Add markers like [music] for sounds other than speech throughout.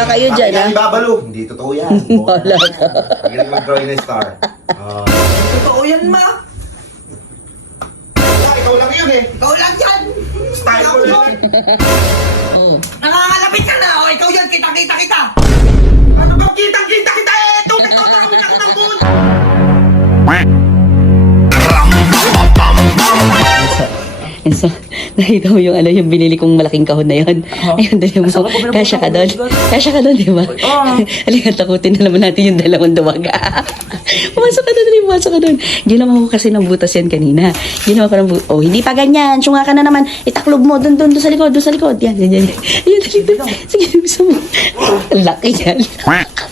Wala kayo dyan, yan, ha? ha? Ang yan, babalo. Hindi totoo yan. Wala ka. mag drawing na star. Uh, [laughs] totoo yan, ma. Oh, ikaw lang yun eh. Ikaw lang yan. Style ko yun. Nangangalapit ka na. O, oh, ikaw yan. Kita, kita, kita. Nakita mo yung ano, yung binili kong malaking kahon na yon. Uh-huh. Ayun, dali mo. Kasya ka doon. Kasya ka doon, di ba? Uh-huh. Alingan, takutin na naman natin yung dalawang duwaga. Masa ka doon, masa ka doon. Ginawa ko kasi ng butas yan kanina. Ginawa ko ng butas. Oh, hindi pa ganyan. Sunga ka na naman. Itaklog mo doon, doon, sa likod, doon sa likod. Yan, yan, yan. Ayun, dali Sige, doon. Laki yan.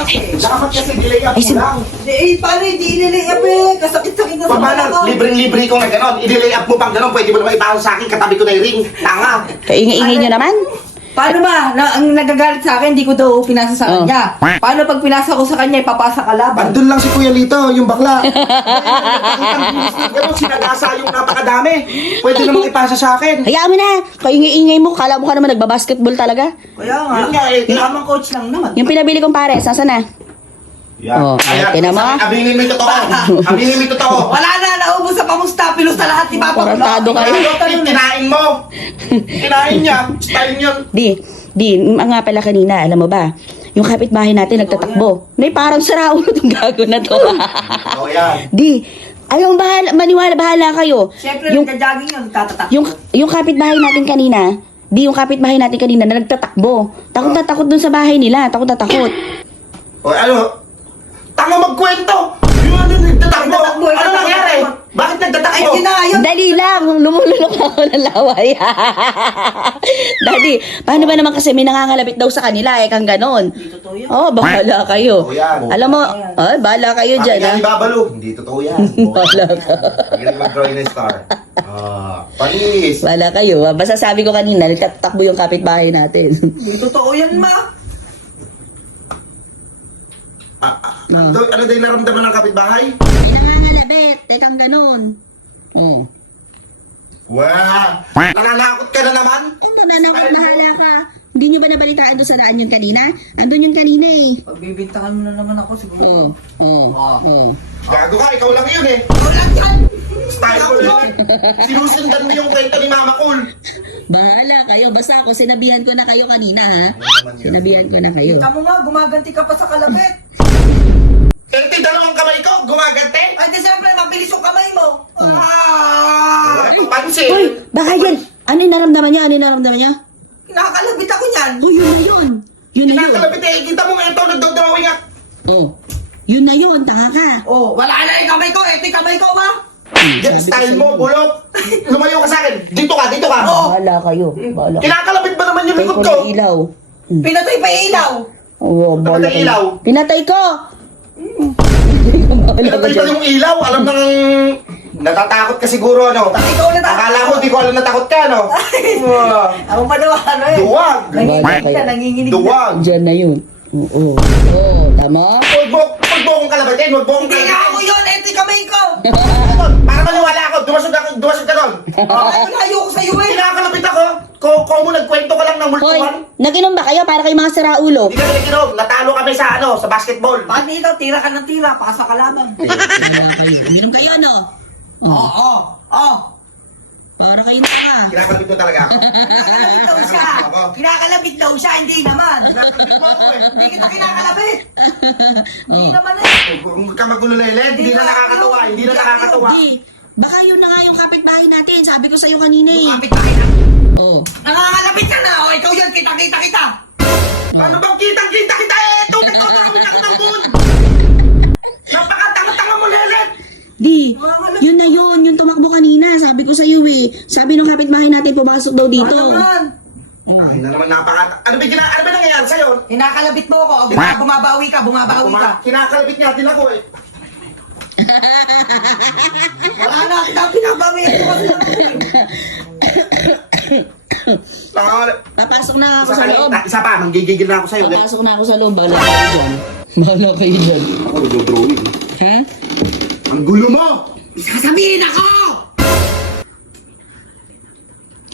Ay, si... Ay, paano hindi i-delay up eh? Kasakit-sakit na Pag sa mga ako. libreng-libre ko na gano'n. i lay up mo pang gano'n. Pwede mo naman ipaho sa akin. Katabi ko na yung ring. Tanga. Ah, Kaingi-ingi so, niyo naman. Paano ba? Na, ang nagagalit sa akin, hindi ko daw pinasa sa kanya. Oh. Paano pag pinasa ko sa kanya, ipapasa ka laban? Andun lang si Kuya Lito, yung bakla. Ganun, [laughs] [laughs] sinagasa yung napakadami. Pwede naman ipasa sa akin. Hayaan mo na. Kaingay-ingay mo. Kala mo ka naman nagbabasketball talaga. Kaya nga. Yung nga, eh, kailangan coach lang naman. Yung pinabili kong pare, sasa na. Yan. Oh, ay, ay, mo. Abingin totoo. [laughs] Abingin mo totoo. [laughs] Wala na, naubos sa ah, pamusta. Pilos na lahat ni Papa. Kurantado ka. Kinain mo. [laughs] Kinain niya. Kinain niya. Di, di, ang nga pala kanina, alam mo ba? Yung kapitbahay natin so, oh, nagtatakbo. Oh yan. May parang sarao na itong gago na to. [laughs] oh, yan. di, ayong bahala, maniwala, bahala kayo. Siyempre, yung, nagkajaging yung tatatakbo. Yung, yung kapitbahay natin kanina, di yung kapitbahay natin kanina na nagtatakbo. Takot na oh. takot dun sa bahay nila. Takot na takot. O, oh, ano? Tama magkwento! Yung [laughs] ano nagtatakbo? Ano nang bakit nagtataka ko? Oh, yun na, Dali lang, lumulunok na ako ng laway. [laughs] Daddy, [laughs] paano ba naman kasi may nangangalabit daw sa kanila eh, kang ganon. Hindi totoo yan. Oh, bahala kayo. [laughs] [laughs] [laughs] Alam, [laughs] oh, bahala kayo. [laughs] Alam mo, [laughs] oh, bahala kayo dyan. Hindi totoo yan. Bahala ka. Hindi mag drawing [laughs] star. Ah, panis. [laughs] bahala kayo. Basta sabi ko kanina, nagtatakbo yung kapitbahay natin. Hindi totoo yan, ma. Ah, ah hmm. Ano din naramdaman ng kapitbahay? pwede. Eh, tekang ganun. Eh. Mm. Wow! Nananakot ka na naman? Ano eh, nananakot na hala ka? Hindi nyo ba nabalitaan doon sa daan yung kanina? Andun yung kanina eh. Pagbibintahan mo na naman ako siguro. Oo. Eh, eh, oh, oh, eh. oh. Gago ka, ikaw lang yun eh. Ikaw lang yan! Style ko [noise] lang. Sinusundan mo yung kwenta ni Mama Cool. Bahala kayo. Basta ako, sinabihan ko na kayo kanina ha. What? Sinabihan ko na kayo. Kita mo nga, gumaganti ka pa sa kalabit. Ganti [noise] ang kamay ko! Ka. Ah! Pansin! Uy! Baka yan! Ano yung naramdaman niya? Ano yung naramdaman niya? Nakakalabit ako niyan! Uy, oh, yun na yun! Yun na yun! Nakakalabit eh! Kita mo ngayon ito! Nagdodrawing at... Oo. Oh. Yun na yun! Tanga ka! Oh! Wala na yung kamay ko! Ito eh. yung kamay ko, ba? Yan yes, style kayo. mo, bulok! [laughs] Lumayo ka sa akin! Dito ka! Dito ka! Oh. Bahala kayo! Bahala kayo! Kinakalabit ba kayo. naman yung likod ko? Pinatay ko na ilaw! Pinatay pa ilaw! Oo, oh, bahala kayo. kayo! Pinatay ko! [laughs] ba Pinatay ko yung ilaw! Alam nang... [laughs] Natatakot ka siguro, ano? Akala ko, di ko alam no? natakot ka, no? Ay. Manuwa, ano? Ay, ako manawa, ano eh? Duwag! Nanginginig duwag. ka, nanginginig Duwag! Na. Duwag. Diyan na yun. Oo. Uh Oo, -uh. uh -uh. tama? Pagbong, pagbong ka labat yan, magbong ka. Hindi ako yun, eto yung kamay ko! Para maniwala ako, dumasod ako, dumasod ka ron. Ayun, layo ko sa'yo eh. [laughs] Kinakalapit ako. Ko, ko mo, nagkwento ka lang ng multuhan. Hoy, naginom ba kayo para kayo mga sira ulo? Hindi kami naginom, natalo kami sa ano, sa basketball. Bakit ito, tira ka ng tira, pasa ka lamang. Naginom eh, kayo, ano? [laughs] Oo, oh, oo. Oh, oh. oh. Para kayo na nga. Kinakalabit mo talaga ako. kinakalabit daw siya. Kinakalabit daw siya. Hindi naman. Kinakalabit mo ako eh. Hindi kita kinakalabit. Oh. Hindi naman eh. Oh. Kung magulo na Hindi, hindi na, na nakakatawa. Na. Eh. Hindi, hindi na, na nakakatawa. Hindi. Baka yun na nga yung kapitbahay natin. Sabi ko sa'yo kanina eh. Yung kapitbahay natin. Oo. Oh. Nakakalabit ka na. O ikaw yan. Kita kita kita. Oh. Paano bang kitang kita kita eh. Ito. Ito. ito, ito. pumasok daw dito. Ah, lang lang. Hmm. Ay, na naman. Ano naman? Ay, naman Ano ba gina... Ano ba nangyayari sa'yo? Hinakalabit mo ako. Bum- bumabawi ka, bumabawi Bum- ka. Kinakalabit niya din ako eh. Wala [laughs] ano, ano? ano? na, tapos na bami ito. Papasok na ako sa loob. Isa pa, nang gigigil na ako sa'yo. Papasok na ako sa loob. Bala kayo dyan. Bala kayo dyan. Ako, drawing. Ha? Ang gulo mo! I sasabihin ako!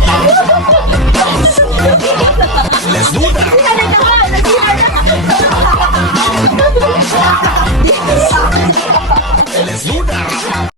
Yeah. [laughs] [laughs]